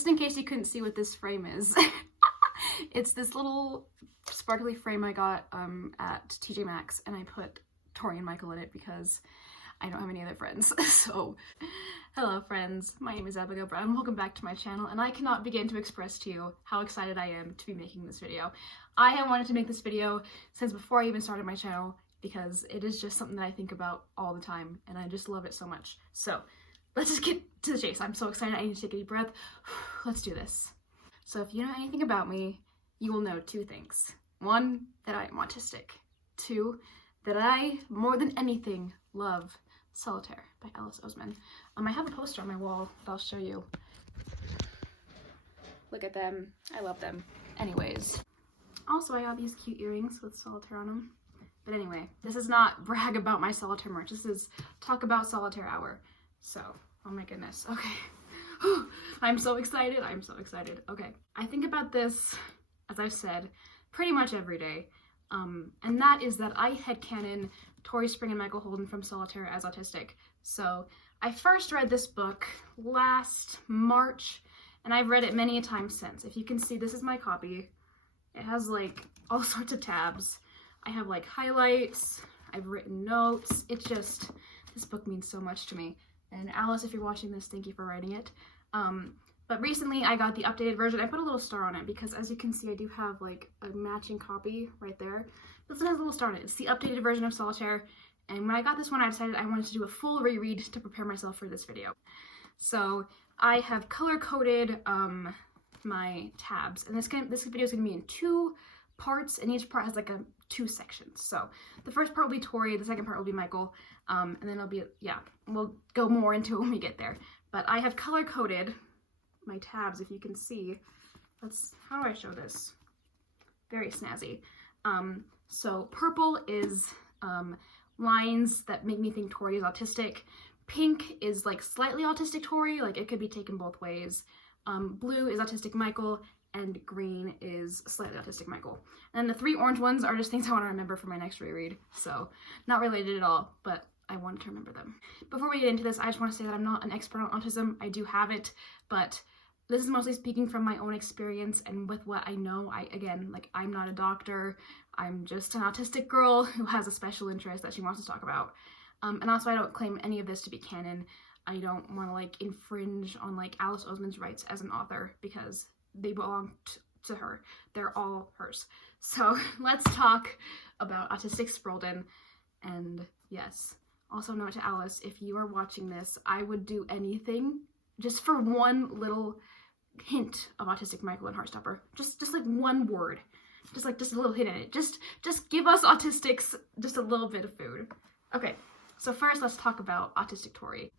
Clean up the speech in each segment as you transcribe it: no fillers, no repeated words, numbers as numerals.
just in case you couldn't see what this frame is, it's this little sparkly frame I got at TJ Maxx, and I put Tori and Michael in it because I don't have any other friends. So, hello friends, my name is Abigail Brown, welcome back to my channel, and I cannot begin to express to you how excited I am to be making this video. I have wanted to make this video since before I even started my channel because it is just something that I think about all the time, and I just love it so much. So, let's just get to the chase. I'm so excited, I need to take a deep breath. Let's do this. So if you know anything about me, you will know two things. One, that I am autistic. Two, that I, more than anything, love Solitaire by Alice Oseman. I have a poster on my wall that I'll show you. Look at them. I love them. Anyways. Also, I got these cute earrings with Solitaire on them. But anyway, this is not brag about my Solitaire merch. This is talk about Solitaire hour. So, oh my goodness. Okay. I'm so excited. I'm so excited. Okay. I think about this, as I've said, pretty much every day. And that is that I headcanon Tori Spring and Michael Holden from Solitaire as autistic. So I first read this book last March, and I've read it many a time since. If you can see, this is my copy. It has like all sorts of tabs. I have like highlights, I've written notes. It's just, this book means so much to me. And Alice, if you're watching this, thank you for writing it. But recently I got the updated version. I put a little star on it because, as you can see, I do have like a matching copy right there. This one has a little star on it. It's the updated version of Solitaire. And when I got this one, I decided I wanted to do a full reread to prepare myself for this video. So I have color-coded my tabs. And this video is going to be in two parts, and each part has like two sections. So the first part will be Tori, the second part will be Michael, and then it'll be, yeah, we'll go more into it when we get there. But I have color-coded my tabs, if you can see. How do I show this? Very snazzy. So purple is lines that make me think Tori is autistic. Pink is like slightly autistic Tori, like it could be taken both ways. Blue is autistic Michael, and green is slightly autistic Michael. And the three orange ones are just things I want to remember for my next reread. So not related at all, but I wanted to remember them. Before we get into this, I just want to say that I'm not an expert on autism. I do have it, but this is mostly speaking from my own experience and with what I know. I'm not a doctor. I'm just an autistic girl who has a special interest that she wants to talk about. And also, I don't claim any of this to be canon. I don't want to like infringe on like Alice Oseman's rights as an author because they belong to her. They're all hers. So let's talk about Autistic Sprawlden. And yes, also note to Alice, if you are watching this, I would do anything just for one little hint of autistic Michael and Heartstopper. Just like one word. Just a little hint in it. Just give us autistics just a little bit of food. Okay, so first let's talk about autistic Tori.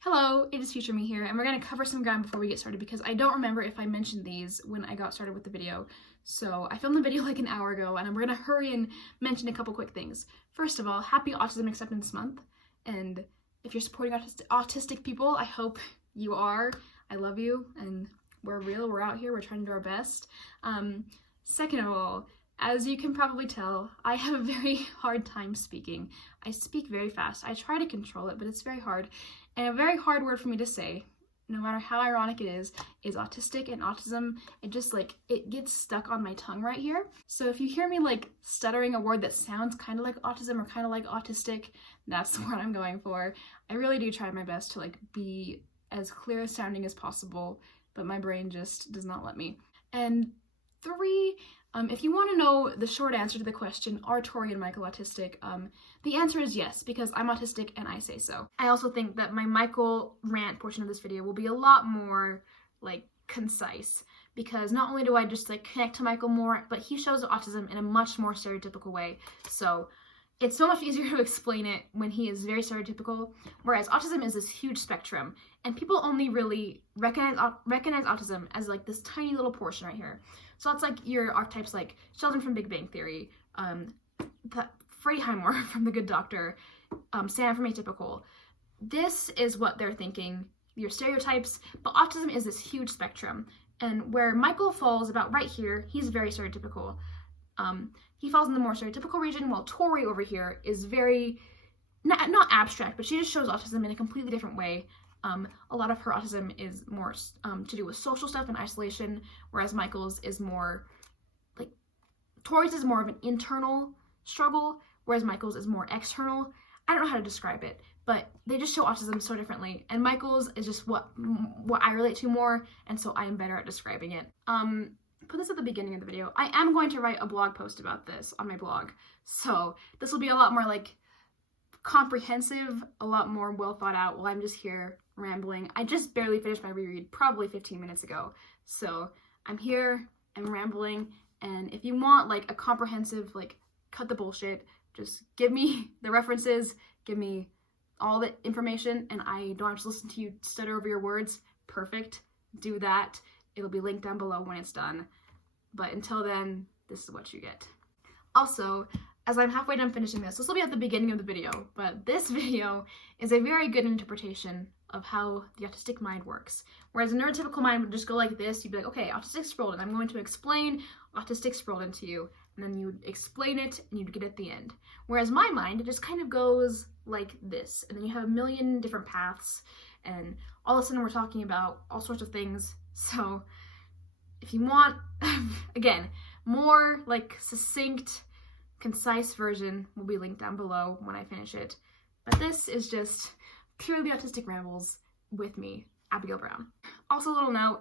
Hello, it is Future Me here, and we're going to cover some ground before we get started because I don't remember if I mentioned these when I got started with the video. So I filmed the video like an hour ago, and we're going to hurry and mention a couple quick things. First of all, happy Autism Acceptance Month, and if you're supporting autistic people, I hope you are. I love you, and we're real, we're out here, we're trying to do our best. Second of all, as you can probably tell, I have a very hard time speaking. I speak very fast. I try to control it, but it's very hard. And a very hard word for me to say, no matter how ironic it is autistic and autism. It just like, it gets stuck on my tongue right here. So if you hear me like stuttering a word that sounds kind of like autism or kind of like autistic, that's the word I'm going for. I really do try my best to like be as clear sounding as possible, but my brain just does not let me. And three, if you want to know the short answer to the question, are Tori and Michael autistic? The answer is yes, because I'm autistic and I say so. I also think that my Michael rant portion of this video will be a lot more like concise, because not only do I just like connect to Michael more, but he shows autism in a much more stereotypical way. So it's so much easier to explain it when he is very stereotypical, whereas autism is this huge spectrum, and people only really recognize autism as like this tiny little portion right here. So that's like your archetypes like Sheldon from Big Bang Theory, Freddie Highmore from The Good Doctor, Sam from Atypical. This is what they're thinking, your stereotypes, but autism is this huge spectrum. And where Michael falls about right here, he's very stereotypical. He falls in the more stereotypical region, while Tori over here is very, not abstract, but she just shows autism in a completely different way. A lot of her autism is more to do with social stuff and isolation, whereas Michael's is more like, Tori's is more of an internal struggle, whereas Michael's is more external. I don't know how to describe it, but they just show autism so differently, and Michael's is just what I relate to more, and so I am better at describing it. Put this at the beginning of the video. I am going to write a blog post about this on my blog, so this will be a lot more like comprehensive, a lot more well thought out, while I'm just here rambling. I just barely finished my reread probably 15 minutes ago, so I'm here, I'm rambling, and if you want like a comprehensive, like, cut the bullshit, just give me the references, give me all the information, and I don't have to listen to you stutter over your words. Perfect. Do that. It'll be linked down below when it's done. But until then, this is what you get. Also, as I'm halfway done finishing this will be at the beginning of the video, but this video is a very good interpretation of how the autistic mind works. Whereas a neurotypical mind would just go like this, you'd be like, okay, autistic sprawled, and I'm going to explain autistic sprawled to you, and then you would explain it, and you'd get it at the end. Whereas my mind, it just kind of goes like this, and then you have a million different paths, and all of a sudden we're talking about all sorts of things. So if you want, again, more like succinct, concise version will be linked down below when I finish it. But this is just purely autistic rambles with me, Abigail Brown. Also, a little note,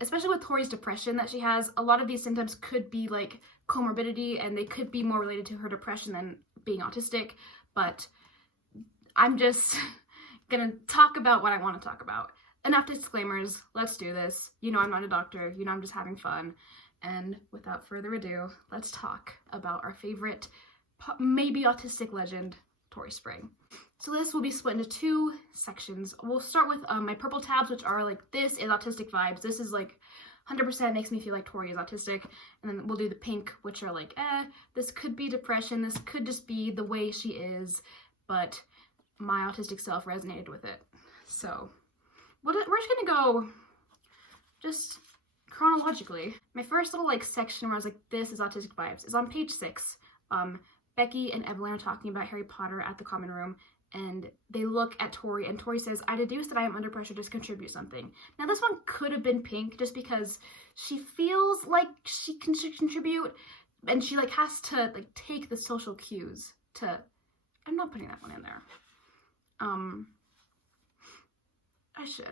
especially with Tori's depression that she has, a lot of these symptoms could be like comorbidity, and they could be more related to her depression than being autistic, but I'm just gonna talk about what I want to talk about. Enough disclaimers, let's do this. You know I'm not a doctor, you know I'm just having fun. And without further ado, let's talk about our favorite, maybe autistic legend, Tori Spring. So this will be split into two sections. We'll start with my purple tabs, which are like, this is autistic vibes. This is like 100% makes me feel like Tori is autistic. And then we'll do the pink, which are like, this could be depression. This could just be the way she is, but my autistic self resonated with it. So we're just gonna go just chronologically. My first little like section where I was like, this is autistic vibes, is on page 6. Becky and Evelyn are talking about Harry Potter at the common room, and they look at Tori, and Tori says, I deduce that I am under pressure to contribute something. Now this one could have been pink just because she feels like she can contribute, and she like has to like take the social cues to, I'm not putting that one in there. I should.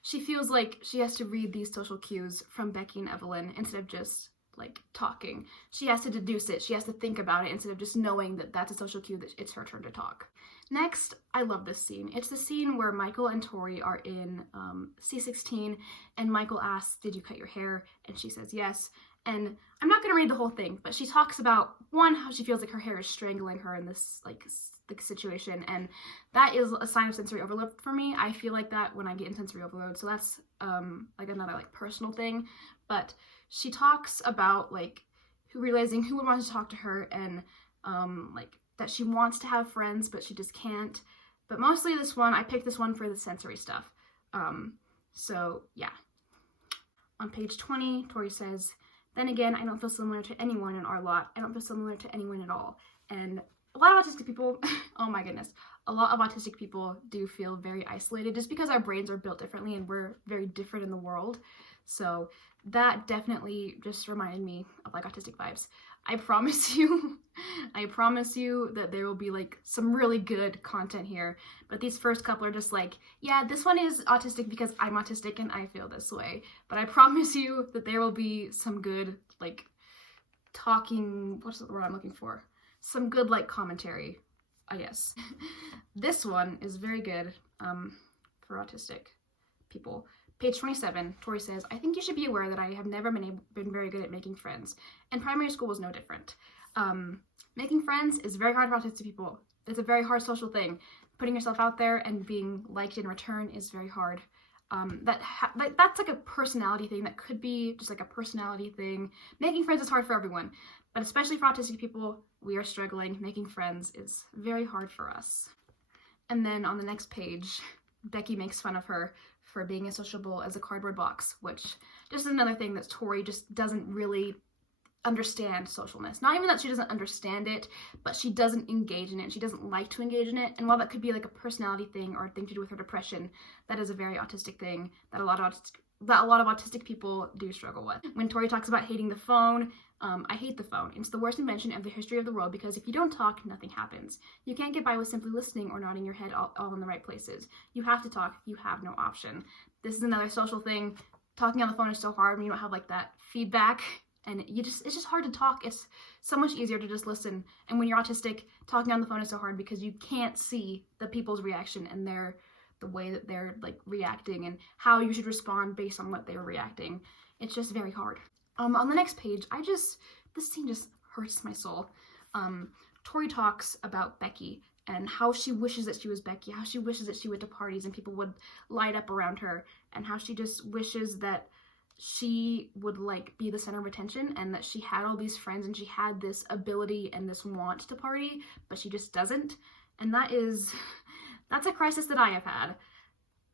She feels like she has to read these social cues from Becky and Evelyn instead of just like talking. She has to deduce it. She has to think about it instead of just knowing that that's a social cue that it's her turn to talk. Next, I love this scene. It's the scene where Michael and Tori are in C16, and Michael asks, did you cut your hair? And she says yes. And I'm not going to read the whole thing, but she talks about, one, how she feels like her hair is strangling her in this like situation, and that is a sign of sensory overload for me. I feel like that when I get in sensory overload, so that's like another like personal thing. But she talks about like realizing who would want to talk to her, and like that she wants to have friends but she just can't. But mostly this one, I picked this one for the sensory stuff. So yeah. On page 20, Tori says, then again, I don't feel similar to anyone in our lot. I don't feel similar to anyone at all. And a lot of autistic people, oh my goodness, a lot of autistic people do feel very isolated just because our brains are built differently and we're very different in the world. So that definitely just reminded me of like autistic vibes. I promise you that there will be like some really good content here. But these first couple are just like, yeah, this one is autistic because I'm autistic and I feel this way. But I promise you that there will be some good like talking, what's the word I'm looking for? Some good like commentary, I guess. This one is very good for autistic people. Page 27, Tori says, I think you should be aware that I have never been very good at making friends, and primary school was no different. Making friends is very hard for autistic people. It's a very hard social thing. Putting yourself out there and being liked in return is very hard. That's like a personality thing. That could be just like a personality thing. Making friends is hard for everyone, but especially for autistic people, we are struggling. Making friends is very hard for us. And then on the next page, Becky makes fun of her for being as sociable as a cardboard box, which just is another thing that Tori just doesn't really understand socialness. Not even that she doesn't understand it, but she doesn't engage in it. She doesn't like to engage in it. And while that could be like a personality thing or a thing to do with her depression, that is a very autistic thing that a lot of autistic people do struggle with. When Tori talks about hating the phone, I hate the phone. It's the worst invention of the history of the world because if you don't talk, nothing happens. You can't get by with simply listening or nodding your head all in the right places. You have to talk. You have no option. This is another social thing. Talking on the phone is so hard when you don't have like that feedback, and it's just hard to talk. It's so much easier to just listen. And when you're autistic, talking on the phone is so hard because you can't see the people's reaction and the way that they're like reacting and how you should respond based on what they're reacting. It's just very hard. On the next page, this scene just hurts my soul. Tori talks about Becky and how she wishes that she was Becky, how she wishes that she went to parties and people would light up around her, and how she just wishes that she would like be the center of attention and that she had all these friends and she had this ability and this want to party, but she just doesn't. And that's a crisis that I have had.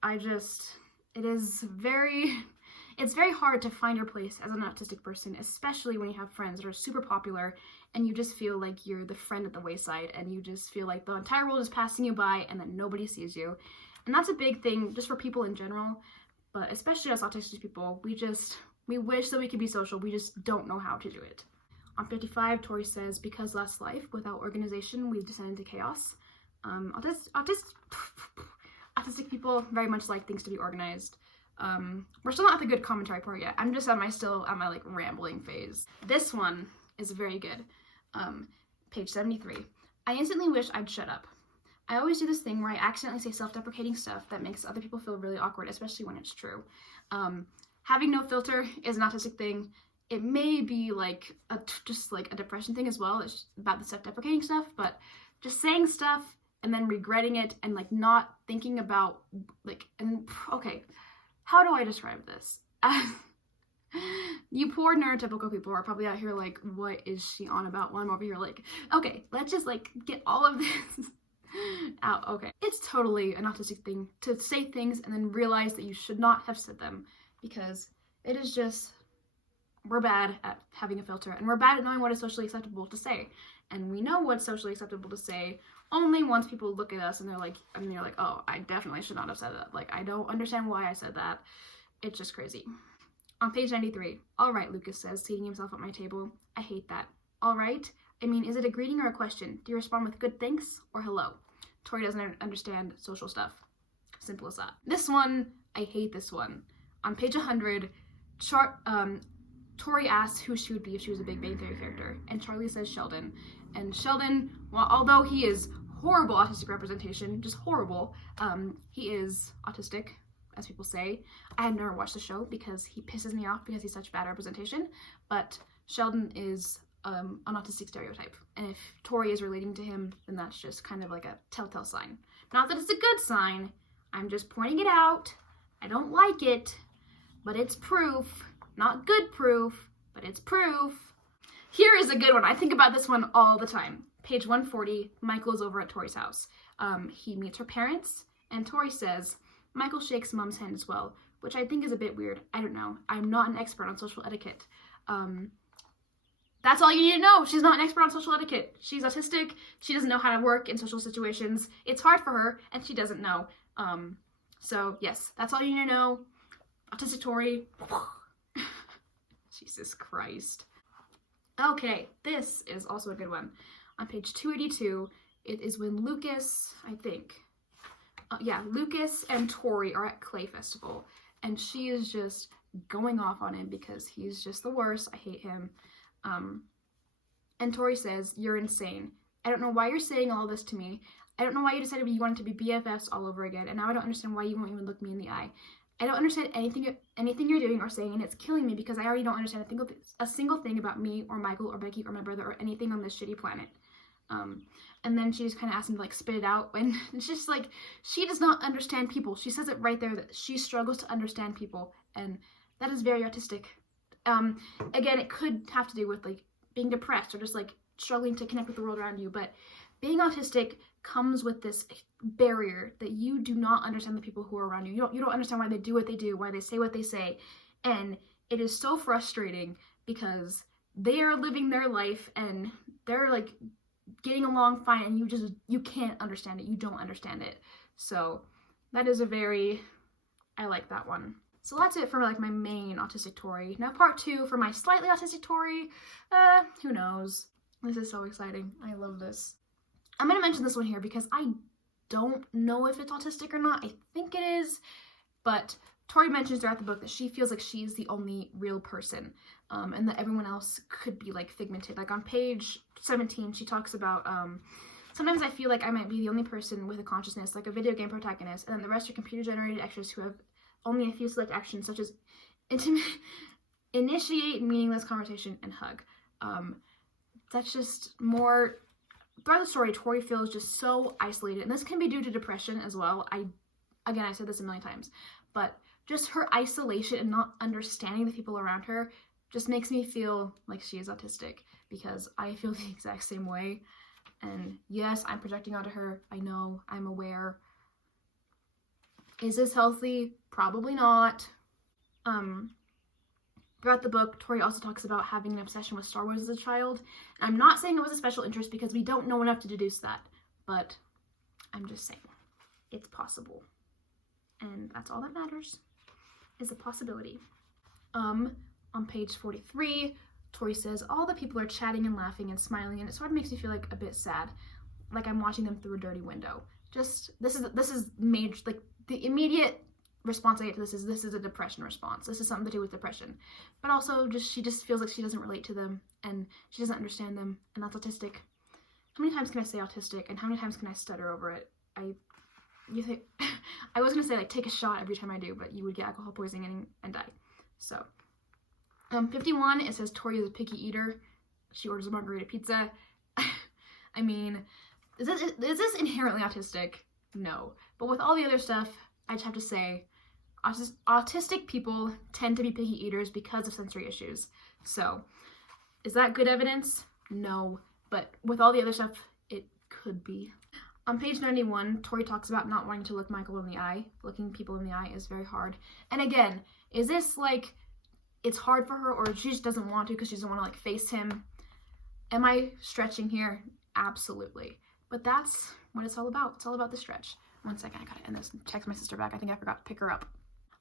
It's very hard to find your place as an autistic person, especially when you have friends that are super popular and you just feel like you're the friend at the wayside and you just feel like the entire world is passing you by and that nobody sees you. And that's a big thing just for people in general, but especially us autistic people, we wish that we could be social, we just don't know how to do it. On 55, Tori says, because less life, without organization, we've descended to chaos. Autistic people very much like things to be organized. We're still not at the good commentary part yet. I'm just at my like rambling phase. This one is very good. Page 73. I instantly wish I'd shut up. I always do this thing where I accidentally say self-deprecating stuff that makes other people feel really awkward, especially when it's true. Having no filter is an autistic thing. It may be like just like a depression thing as well. It's about the self-deprecating stuff, but just saying stuff and then regretting it and like not thinking about okay, how do I describe this? You poor neurotypical people are probably out here like, what is she on about? While I'm over here like, okay, let's just like get all of this out. Okay, it's totally an autistic thing to say things and then realize that you should not have said them, because it is just, we're bad at having a filter and we're bad at knowing what is socially acceptable to say. And we know what's socially acceptable to say only once people look at us and they're like, oh, I definitely should not have said that. Like, I don't understand why I said that. It's just crazy. On page 93, all right, Lucas says, seating himself at my table. I hate that. All right? I mean, is it a greeting or a question? Do you respond with good thanks or hello? Tori doesn't understand social stuff. Simple as that. This one, I hate this one. On page 100, Tori asks who she would be if she was a Big Bang Theory character, and Charlie says Sheldon. And Sheldon, well, although he is horrible autistic representation, just horrible, he is autistic, as people say. I have never watched the show because he pisses me off because he's such bad representation, but Sheldon is an autistic stereotype. And if Tori is relating to him, then that's just kind of like a telltale sign. Not that it's a good sign, I'm just pointing it out. I don't like it, but it's proof. Not good proof, but it's proof. Here is a good one. I think about this one all the time. Page 140, Michael is over at Tori's house. He meets her parents, and Tori says, Michael shakes Mom's hand as well, which I think is a bit weird. I don't know. I'm not an expert on social etiquette. That's all you need to know. She's not an expert on social etiquette. She's autistic. She doesn't know how to work in social situations. It's hard for her, and she doesn't know. So, yes, that's all you need to know. Autistic Tori. Jesus Christ. Okay, this is also a good one. On page 282, it is when Lucas, I think, Lucas and Tori are at Clay Festival, and she is just going off on him because he's just the worst. I hate him. And Tori says, you're insane. I don't know why you're saying all this to me. I don't know why you decided you wanted to be BFFs all over again, and now I don't understand why you won't even look me in the eye. I don't understand anything you're doing or saying, and it's killing me because I already don't understand a single thing about me or Michael or Becky or my brother or anything on this shitty planet. And then she just kind of asked him to like spit it out, and it's just like, she does not understand people. She says it right there that she struggles to understand people, and that is very autistic. Again, it could have to do with like being depressed or just like struggling to connect with the world around you, but being autistic comes with this barrier that you do not understand the people who are around you. You don't understand why they do what they do, why they say what they say. And it is so frustrating because they are living their life and they're like getting along fine, and you can't understand it. You don't understand it. So that is I like that one. So that's it for like my main autistic Tori. Now part 2 for my slightly autistic Tori. Who knows? This is so exciting. I love this. I'm gonna mention this one here because I don't know if it's autistic or not. I think it is, but Tori mentions throughout the book that she feels like she's the only real person, and that everyone else could be like figmented. Like on page 17, she talks about, sometimes I feel like I might be the only person with a consciousness, like a video game protagonist, and then the rest are computer-generated extras who have only a few select actions, such as initiate meaningless conversation and hug. That's just more, throughout the story, Tori feels just so isolated, and this can be due to depression as well. I said this a million times, but just her isolation and not understanding the people around her just makes me feel like she is autistic, because I feel the exact same way. And yes, I'm projecting onto her. I know, I'm aware. Is this healthy? Probably not. Throughout the book, Tori also talks about having an obsession with Star Wars as a child. And I'm not saying it was a special interest because we don't know enough to deduce that, but I'm just saying it's possible. And that's all that matters, is the possibility. On page 43, Tori says, all the people are chatting and laughing and smiling, and it sort of makes me feel like a bit sad, like I'm watching them through a dirty window. Just, this is major, like the immediate response I get to this is a depression response. This is something to do with depression. But also she just feels like she doesn't relate to them, and she doesn't understand them, and that's autistic. How many times can I say autistic, and how many times can I stutter over it? You think I was gonna say like take a shot every time I do, but you would get alcohol poisoning and die. So 51, it says Tori is a picky eater. She orders a margarita pizza. I mean, is this inherently autistic? No. But with all the other stuff, I just have to say autistic people tend to be picky eaters because of sensory issues. So is that good evidence? No. But with all the other stuff, it could be. On page 91, Tori talks about not wanting to look Michael in the eye. Looking people in the eye is very hard. And again, is this like it's hard for her, or she just doesn't want to because she doesn't want to like face him? Am I stretching here? Absolutely. But that's what it's all about. It's all about the stretch. One second, I gotta end this and text my sister back. I think I forgot to pick her up.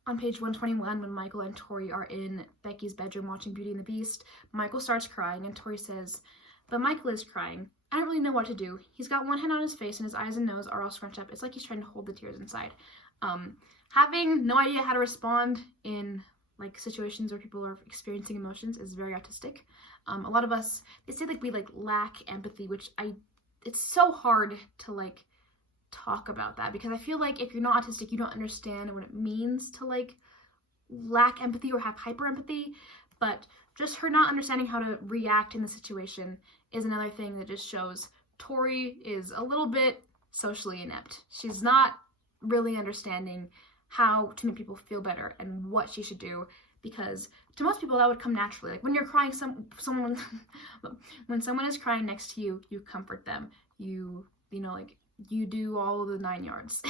On page 121, when Michael and Tori are in Becky's bedroom watching Beauty and the Beast, Michael starts crying and Tori says, but Michael is crying. I don't really know what to do. He's got one hand on his face and his eyes and nose are all scrunched up. It's like he's trying to hold the tears inside. Having no idea how to respond in like situations where people are experiencing emotions is very autistic. A lot of us, they say like we like lack empathy, which it's so hard to like talk about that, because I feel like if you're not autistic, you don't understand what it means to like lack empathy or have hyper empathy. But just her not understanding how to react in the situation is another thing that just shows Tori is a little bit socially inept. She's not really understanding how to make people feel better and what she should do, because to most people that would come naturally. Like when you're crying, when someone is crying next to you, you comfort them. You know, like you do all of the 9 yards.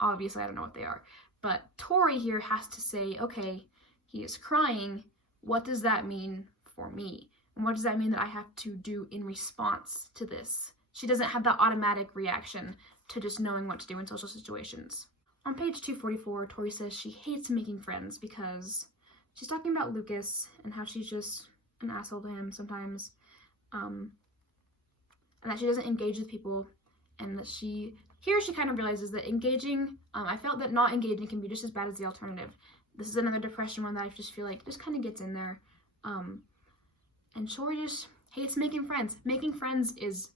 Obviously, I don't know what they are. But Tori here has to say, okay, he is crying. What does that mean for me? And what does that mean that I have to do in response to this? She doesn't have that automatic reaction to just knowing what to do in social situations. On page 244, Tori says she hates making friends because she's talking about Lucas and how she's just an asshole to him sometimes. And that she doesn't engage with people, and that she kind of realizes that engaging, I felt that not engaging can be just as bad as the alternative. This is another depression one that I just feel like just kind of gets in there. And Tori just hates making friends. Making friends is,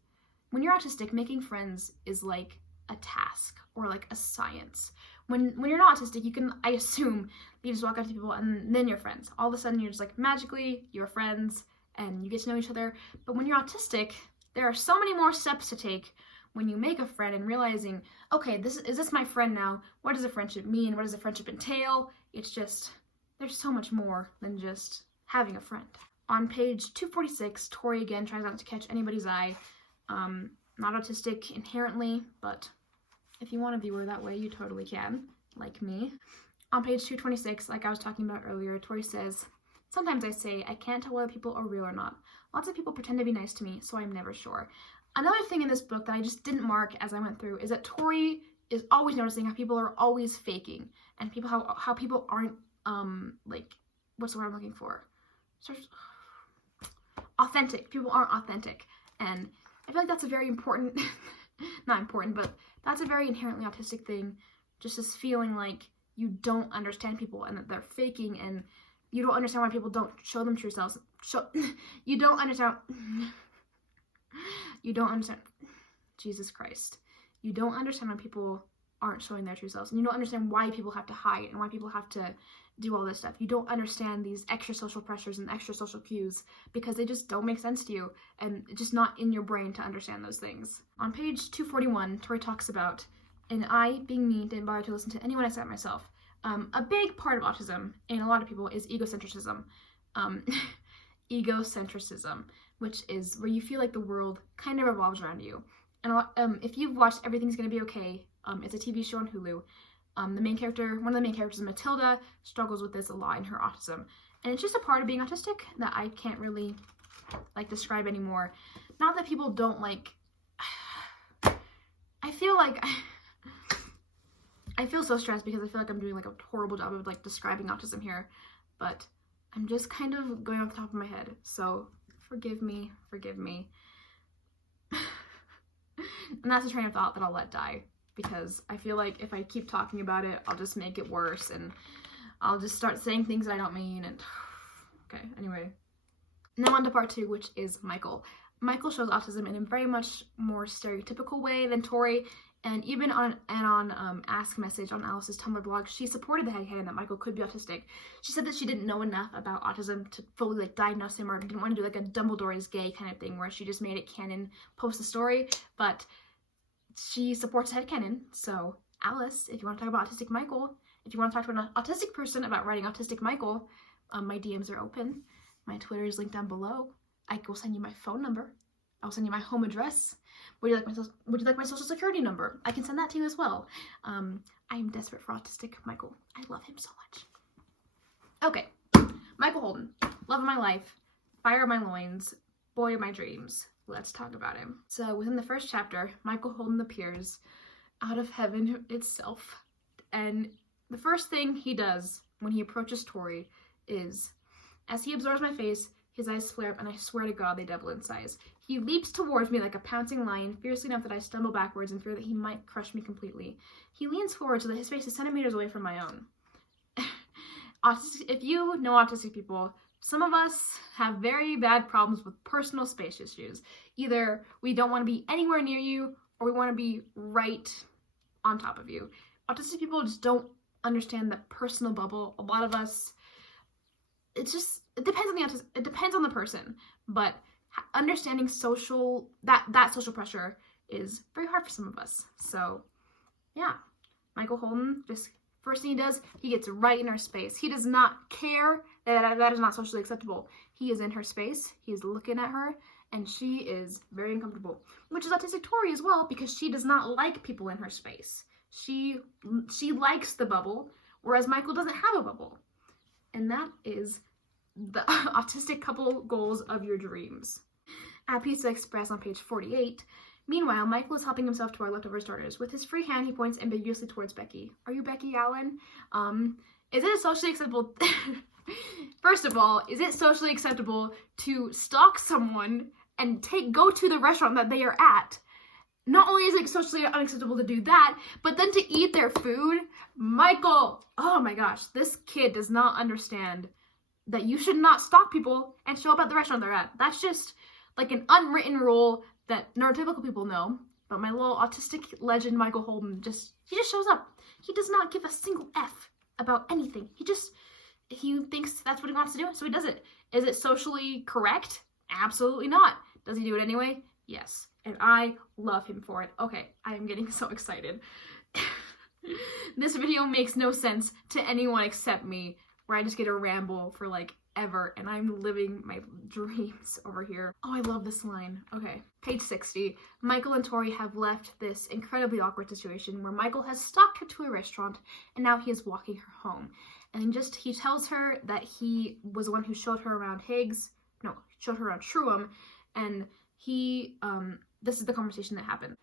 when you're autistic, making friends is like a task or like a science. When you're not autistic, you can, I assume, you just walk up to people and then you're friends. All of a sudden you're just like magically, you're friends and you get to know each other. But when you're autistic, there are so many more steps to take when you make a friend and realizing, okay, is this my friend now? What does a friendship mean? What does a friendship entail? It's just, there's so much more than just having a friend. On page 246, Tori again tries not to catch anybody's eye. Not autistic inherently, but if you want to view her that way, you totally can, like me. On page 226, like I was talking about earlier, Tori says, Sometimes I say, I can't tell whether people are real or not. Lots of people pretend to be nice to me, so I'm never sure. Another thing in this book that I just didn't mark as I went through is that Tori is always noticing how people are always faking, and people how people aren't, like, what's the word I'm looking for? Authentic. People aren't authentic. And I feel like that's a very important, not important, but that's a very inherently autistic thing. Just this feeling like you don't understand people and that they're faking, and you don't understand why people don't show them true selves. You don't understand, Jesus Christ. You don't understand why people aren't showing their true selves, and you don't understand why people have to hide and why people have to do all this stuff. You don't understand these extra social pressures and extra social cues because they just don't make sense to you, and it's just not in your brain to understand those things. On page 241, Tori talks about, and I, being me, didn't bother to listen to anyone except myself. A big part of autism, in a lot of people, is egocentrism. Egocentrism, which is where you feel like the world kind of revolves around you. And if you've watched Everything's Gonna Be Okay, it's a TV show on Hulu. One of the main characters, Matilda, struggles with this a lot in her autism. And it's just a part of being autistic that I can't really, like, describe anymore. Not that people don't, like, I feel so stressed because I feel like I'm doing, like, a horrible job of, like, describing autism here. But I'm just kind of going off the top of my head. So forgive me. And that's a train of thought that I'll let die, because I feel like if I keep talking about it, I'll just make it worse, and I'll just start saying things I don't mean, and okay, anyway. Now on to part 2, which is Michael. Michael shows autism in a very much more stereotypical way than Tori, and even on Ask Message on Alice's Tumblr blog, she supported the headcanon that Michael could be autistic. She said that she didn't know enough about autism to fully, like, diagnose him, or didn't want to do, like, a Dumbledore is gay kind of thing where she just made it canon, post the story, but she supports headcanon. So Alice, if you want to talk about autistic Michael, if you want to talk to an autistic person about writing autistic Michael, my DMs are open. My Twitter is linked down below. I will send you my phone number. I'll send you my home address. Would you like my social security number? I can send that to you as well. I am desperate for autistic Michael. I love him so much. Okay, Michael Holden, love of my life, fire of my loins, boy of my dreams. Let's talk about him. So within the first chapter, Michael Holden appears out of heaven itself. And the first thing he does when he approaches Tori is, as he absorbs my face, his eyes flare up, and I swear to God they double in size. He leaps towards me like a pouncing lion, fiercely enough that I stumble backwards in fear that he might crush me completely. He leans forward so that his face is centimeters away from my own. If you know autistic people, some of us have very bad problems with personal space issues. Either we don't want to be anywhere near you, or we want to be right on top of you. Autistic people just don't understand that personal bubble. A lot of us, it depends on the person, but understanding that social pressure is very hard for some of us. So yeah, Michael Holden, just first thing he does, he gets right in her space. He does not care that is not socially acceptable. He is in her space, he is looking at her, and she is very uncomfortable, which is autistic Tori as well, because she does not like people in her space. She likes the bubble, whereas Michael doesn't have a bubble. And that is the autistic couple goals of your dreams. At Pizza Express on page 48, meanwhile, Michael is helping himself to our leftover starters. With his free hand, he points ambiguously towards Becky. Are you Becky Allen? Is it socially acceptable? First of all, is it socially acceptable to stalk someone and go to the restaurant that they are at? Not only is it socially unacceptable to do that, but then to eat their food? Michael! Oh my gosh, this kid does not understand that you should not stalk people and show up at the restaurant they're at. That's just like an unwritten rule that neurotypical people know. But my little autistic legend, Michael Holden, he just shows up. He does not give a single F about anything. He thinks that's what he wants to do, so he does it. Is it socially correct? Absolutely not. Does he do it anyway? Yes. And I love him for it. Okay, I am getting so excited. This video makes no sense to anyone except me, where I just get a ramble for like ever, and I'm living my dreams over here. Oh, I love this line. Okay, page 60. Michael and Tori have left this incredibly awkward situation where Michael has stalked her to a restaurant, and now he is walking her home. And he tells her that he was the one who showed her around showed her around Shroom, and this is the conversation that happened.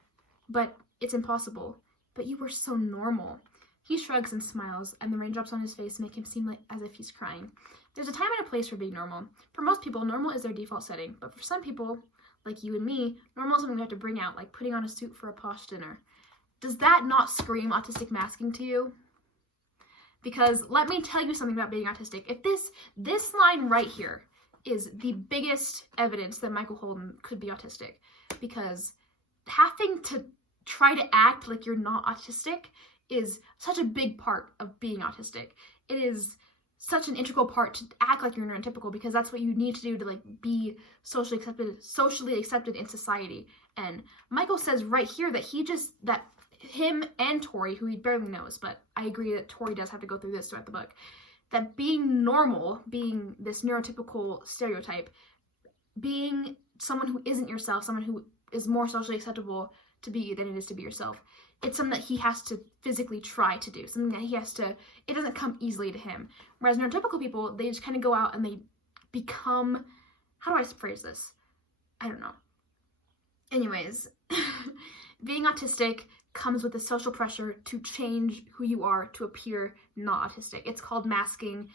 But it's impossible. But you were so normal. He shrugs and smiles, and the raindrops on his face make him seem as if he's crying. There's a time and a place for being normal. For most people, normal is their default setting, but for some people, like you and me, normal is something we have to bring out, like putting on a suit for a posh dinner. Does that not scream autistic masking to you? Because let me tell you something about being autistic. If this line right here is the biggest evidence that Michael Holden could be autistic, because having to try to act like you're not autistic is such a big part of being autistic. It is such an integral part to act like you're neurotypical, because that's what you need to do to like be socially accepted in society. And Michael says right here that him and Tori, who he barely knows, but I agree that Tori does have to go through this throughout the book, that being normal, being this neurotypical stereotype, being someone who isn't yourself, someone who is more socially acceptable to be than it is to be yourself, it's something that he has to physically try to do, something that it doesn't come easily to him. Whereas neurotypical people, they just kind of go out and they become, how do I phrase this? I don't know. Anyways, being autistic comes with the social pressure to change who you are to appear not autistic. It's called masking.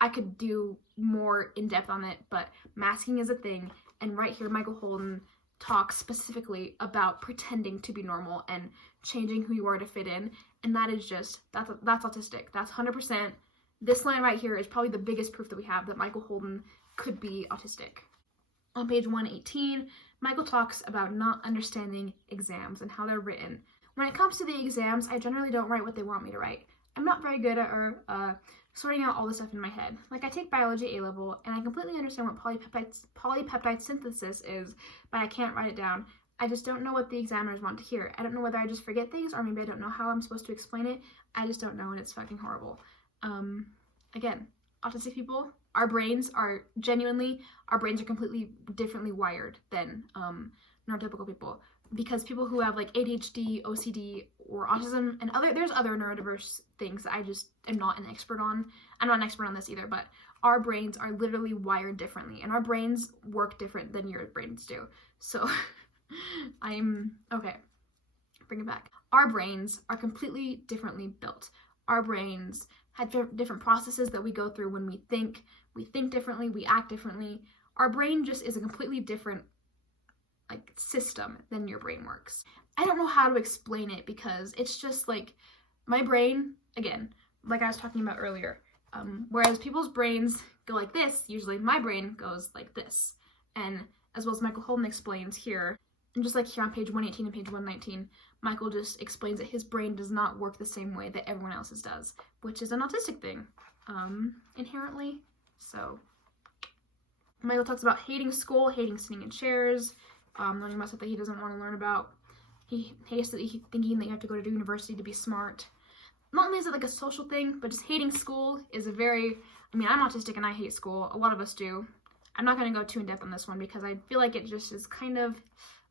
I could do more in depth on it, but masking is a thing. And right here, Michael Holden talks specifically about pretending to be normal and changing who you are to fit in. And that is that's autistic. That's 100%. This line right here is probably the biggest proof that we have that Michael Holden could be autistic. On page 118, Michael talks about not understanding exams and how they're written. When it comes to the exams, I generally don't write what they want me to write. I'm not very good at sorting out all the stuff in my head. Like, I take biology A-level, and I completely understand what polypeptide synthesis is, but I can't write it down. I just don't know what the examiners want to hear. I don't know whether I just forget things, or maybe I don't know how I'm supposed to explain it. I just don't know, and it's fucking horrible. Again, autistic people, our brains are completely differently wired than neurotypical people. Because people who have like ADHD, OCD, or autism, and there's other neurodiverse things that I just am not an expert on. I'm not an expert on this either, but our brains are literally wired differently, and our brains work different than your brains do. So, okay, bring it back. Our brains are completely differently built. Our brains have different processes that we go through when we think differently, we act differently. Our brain just is a completely different system than your brain works. I don't know how to explain it, because it's just like my brain, again, like I was talking about earlier, whereas people's brains go like this, usually my brain goes like this. And as well as Michael Holden explains here, and just like here on page 118 and page 119, Michael just explains that his brain does not work the same way that everyone else's does, which is an autistic thing, inherently. So Michael talks about hating school, hating sitting in chairs, learning about stuff that he doesn't want to learn about. He hates thinking that you have to go to university to be smart. Not only is it like a social thing, but just hating school is I'm autistic and I hate school. A lot of us do. I'm not going to go too in depth on this one because I feel like it just is kind of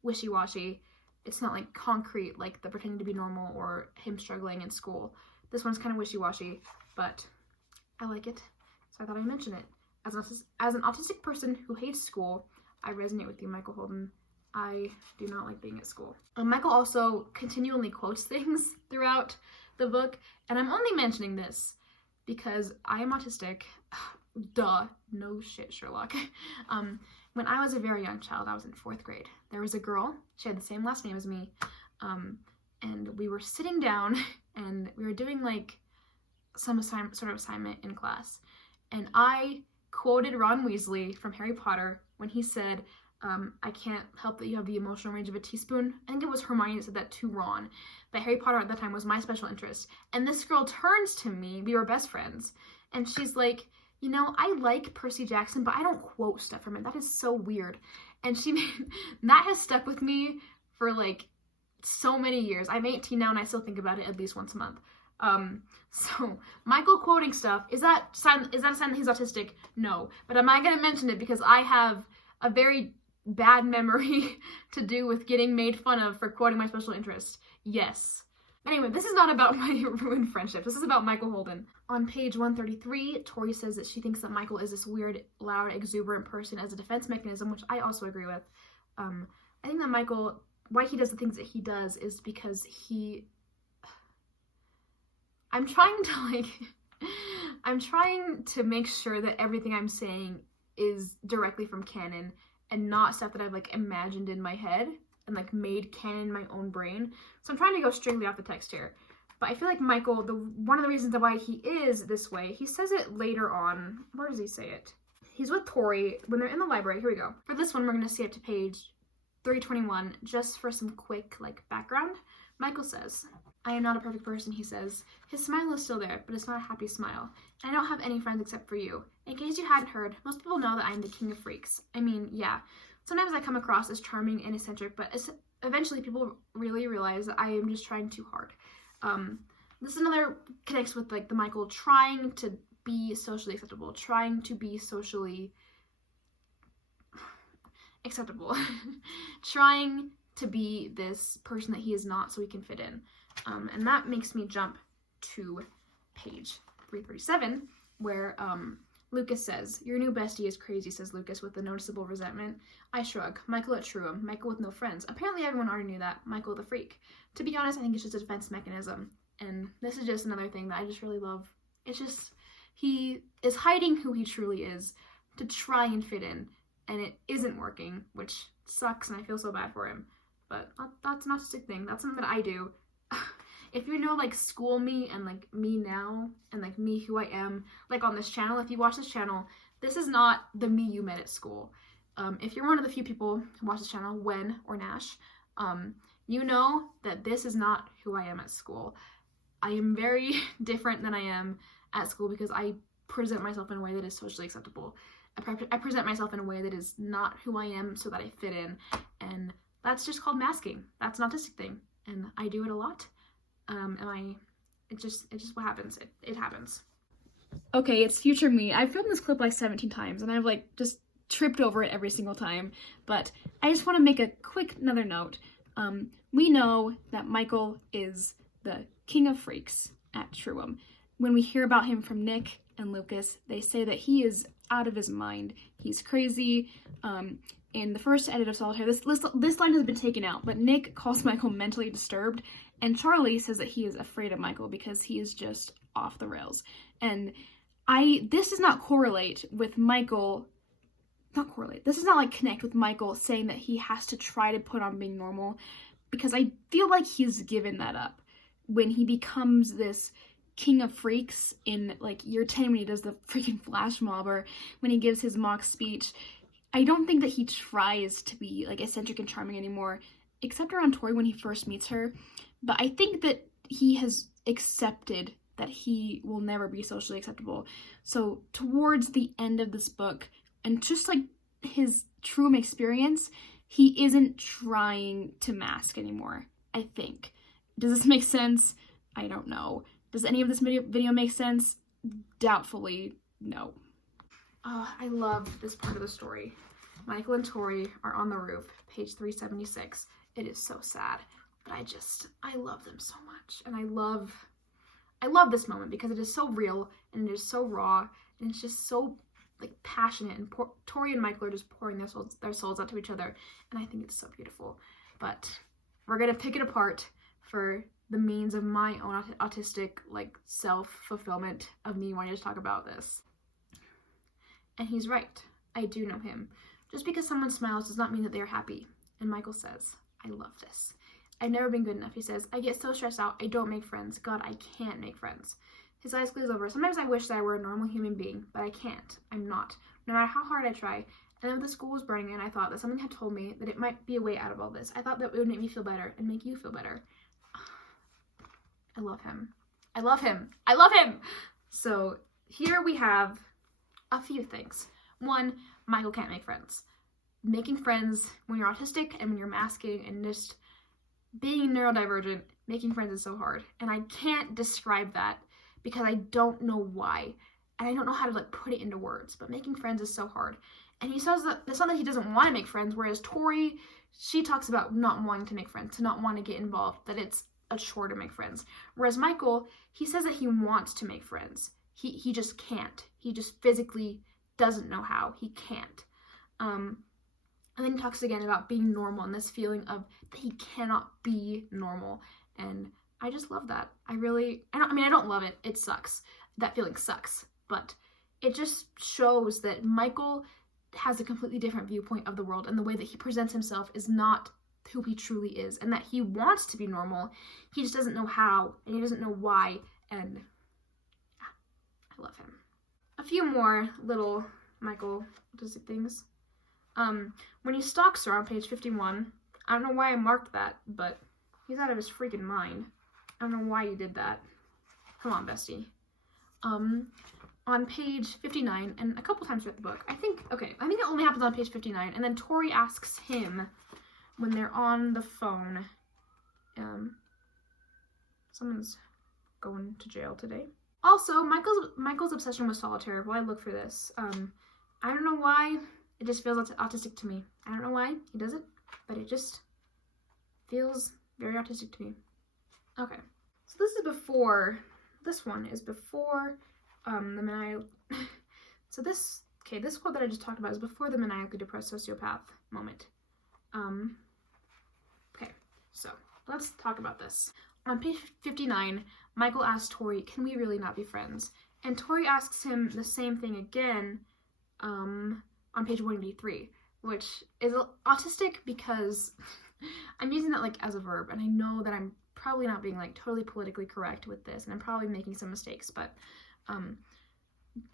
wishy-washy. It's not like concrete like the pretending to be normal or him struggling in school. This one's kind of wishy-washy, but I like it, so I thought I'd mention it. As an autistic person who hates school, I resonate with you, Michael Holden. I do not like being at school. Michael also continually quotes things throughout the book, and I'm only mentioning this because I am autistic. Duh. No shit, Sherlock. When I was a very young child, I was in 4th grade. There was a girl, she had the same last name as me, and we were sitting down, and we were doing like some sort of assignment in class, and I quoted Ron Weasley from Harry Potter when he said, I can't help that you have the emotional range of a teaspoon. I think it was Hermione that said that to Ron, but Harry Potter at that time was my special interest. And this girl turns to me, we were best friends, and she's like, I like Percy Jackson, but I don't quote stuff from it. That is so weird. And that has stuck with me for like so many years. I'm 18 now and I still think about it at least once a month. So Michael quoting stuff, is that a sign that he's autistic? No. But am I going to mention it because I have a very bad memory to do with getting made fun of for quoting my special interest? Yes. Anyway, this is not about my ruined friendship. This is about Michael Holden. On page 133, Tori says that she thinks that Michael is this weird, loud, exuberant person as a defense mechanism, which I also agree with. I think that Michael, why he does the things that he does is because I'm trying to make sure that everything I'm saying is directly from canon and not stuff that I've like imagined in my head and like made canon in my own brain. So I'm trying to go strictly off the text here. But I feel like Michael, one of the reasons why he is this way, he says it later on. Where does he say it? He's with Tori when they're in the library. Here we go. For this one, we're going to see up to page 321, just for some quick like background. Michael says, I am not a perfect person, he says. His smile is still there, but it's not a happy smile. And I don't have any friends except for you. In case you hadn't heard, most people know that I am the king of freaks. I mean, yeah. Sometimes I come across as charming and eccentric, but eventually people really realize that I am just trying too hard. This is another connects with like the Michael trying to be socially acceptable, trying to be socially acceptable, trying to be this person that he is not so he can fit in. And that makes me jump to page 337, where Lucas says, your new bestie is crazy, says Lucas with a noticeable resentment. I shrug. Michael at Truum. Michael with no friends. Apparently everyone already knew that. Michael the freak. To be honest, I think it's just a defense mechanism. And this is just another thing that I just really love. It's just, he is hiding who he truly is to try and fit in. And it isn't working, which sucks and I feel so bad for him. But that's an autistic thing. That's something that I do. If you know, like, school me and, like, me now and, like, me who I am, like, on this channel, if you watch this channel, this is not the me you met at school. If you're one of the few people who watch this channel, Wen or Nash, you know that this is not who I am at school. I am very different than I am at school because I present myself in a way that is socially acceptable. I present myself in a way that is not who I am so that I fit in, and that's just called masking. That's an autistic thing, and I do it a lot. It's just what happens. It happens. Okay, it's future me. I've filmed this clip like 17 times and I've like just tripped over it every single time, but I just want to make a quick another note. We know that Michael is the king of freaks at Truum. When we hear about him from Nick and Lucas, they say that he is out of his mind. He's crazy. In the first edit of Solitaire, this line has been taken out, but Nick calls Michael mentally disturbed, and Charlie says that he is afraid of Michael because he is just off the rails. And this does not correlate with Michael, this does not like connect with Michael saying that he has to try to put on being normal, because I feel like he's given that up when he becomes this king of freaks in like year 10 when he does the freaking flash mob, or when he gives his mock speech. I don't think that he tries to be like eccentric and charming anymore, except around Tori when he first meets her. But I think that he has accepted that he will never be socially acceptable. So towards the end of this book, and just like his Truum experience, he isn't trying to mask anymore, I think. Does this make sense? I don't know. Does any of this video make sense? Doubtfully, no. I love this part of the story. Michael and Tori are on the roof, page 376. It is so sad, but I love them so much. And I love this moment because it is so real and it is so raw and it's just so like passionate, and Tori and Michael are just pouring their souls out to each other, and I think it's so beautiful. But we're gonna pick it apart for the means of my own autistic like self-fulfillment of me wanting to talk about this. And he's right. I do know him. Just because someone smiles does not mean that they are happy. And Michael says, I love this. I've never been good enough, he says. I get so stressed out, I don't make friends. God, I can't make friends. His eyes glaze over. Sometimes I wish that I were a normal human being, but I can't. I'm not. No matter how hard I try. And then the school was burning, and I thought that someone had told me that it might be a way out of all this. I thought that it would make me feel better and make you feel better. I love him. I love him. I love him! So here we have a few things. One, Michael can't make friends. Making friends when you're autistic and when you're masking and just being neurodivergent, making friends is so hard. And I can't describe that because I don't know why. And I don't know how to like put it into words, but making friends is so hard. And he says that it's not that he doesn't want to make friends, whereas Tori, she talks about not wanting to make friends, to not want to get involved, that it's a chore to make friends. Whereas Michael, he says that he wants to make friends. He just can't. He just physically doesn't know how. He can't. And then he talks again about being normal and this feeling of that he cannot be normal. And I just love that. I don't love it. It sucks. That feeling sucks. But it just shows that Michael has a completely different viewpoint of the world, and the way that he presents himself is not who he truly is, and that he wants to be normal. He just doesn't know how, and he doesn't know why, and yeah, I love him. A few more little Michael autistic things. When he stalks her on page 51, I don't know why I marked that, but he's out of his freaking mind. I don't know why you did that. Come on, bestie. On page 59, and a couple times throughout the book, I think it only happens on page 59, and then Tori asks him when they're on the phone, someone's going to jail today. Also, Michael's obsession with solitaire, while I look for this, I don't know why, it just feels autistic to me. I don't know why he does it, but it just feels very autistic to me. Okay, so this one is before the maniacal. So this quote that I just talked about is before the maniacally depressed sociopath moment. Okay, so let's talk about this. On page 59, Michael asks Tori, "Can we really not be friends?" And Tori asks him the same thing again on page 183, which is autistic because I'm using that like as a verb, and I know that I'm probably not being like totally politically correct with this, and I'm probably making some mistakes, but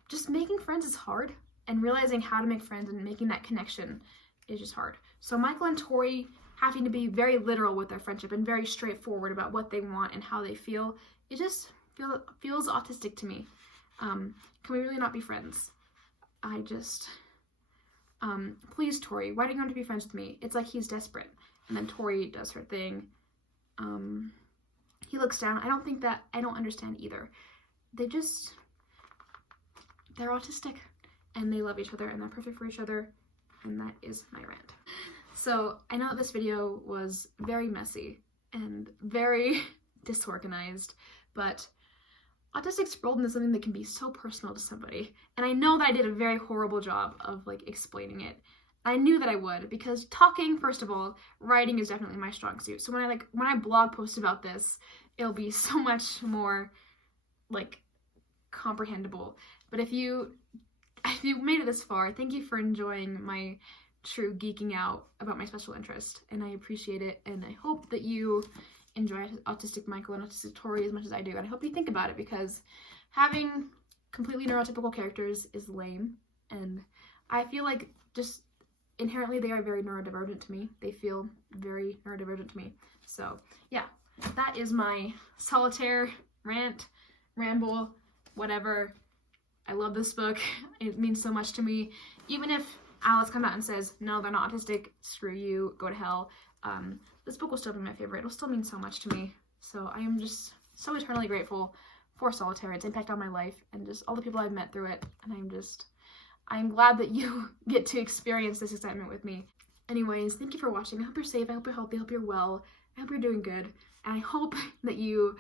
just making friends is hard, and realizing how to make friends and making that connection is just hard. So Michael and Tori having to be very literal with their friendship and very straightforward about what they want and how they feel, it just feels autistic to me. Can we really not be friends? I just, please Tori, why don't you want to be friends with me? It's like he's desperate. And then Tori does her thing. He looks down. I don't understand either. They're autistic, and they love each other, and they're perfect for each other, and that is my rant. So I know that this video was very messy and very disorganized, but autistic sprawled into something that can be so personal to somebody, and I know that I did a very horrible job of like explaining it. I knew that I would, because talking, first of all, writing is definitely my strong suit. So when I blog post about this, it'll be so much more like comprehensible. But if you made it this far, thank you for enjoying my true geeking out about my special interest, and I appreciate it, and I hope that you enjoy Autistic Michael and Autistic Tori as much as I do, and I hope you think about it, because having completely neurotypical characters is lame, and I feel like just inherently they are very neurodivergent to me. They feel very neurodivergent to me. So yeah, that is my Solitaire rant, ramble, whatever. I love this book. It means so much to me. Even if Alice comes out and says, no, they're not autistic, screw you, go to hell, this book will still be my favorite. It'll still mean so much to me. So I am just so eternally grateful for Solitaire, its impact on my life, and just all the people I've met through it. And I'm glad that you get to experience this excitement with me. Anyways, thank you for watching. I hope you're safe. I hope you're healthy. I hope you're well. I hope you're doing good. And I hope that you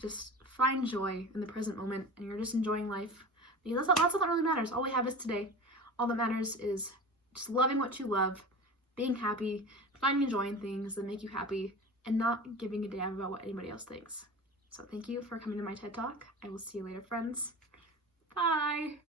just find joy in the present moment and you're just enjoying life. Because that's all that really matters. All we have is today. All that matters is just loving what you love, being happy, finding joy in things that make you happy, and not giving a damn about what anybody else thinks. So thank you for coming to my TED Talk. I will see you later, friends. Bye!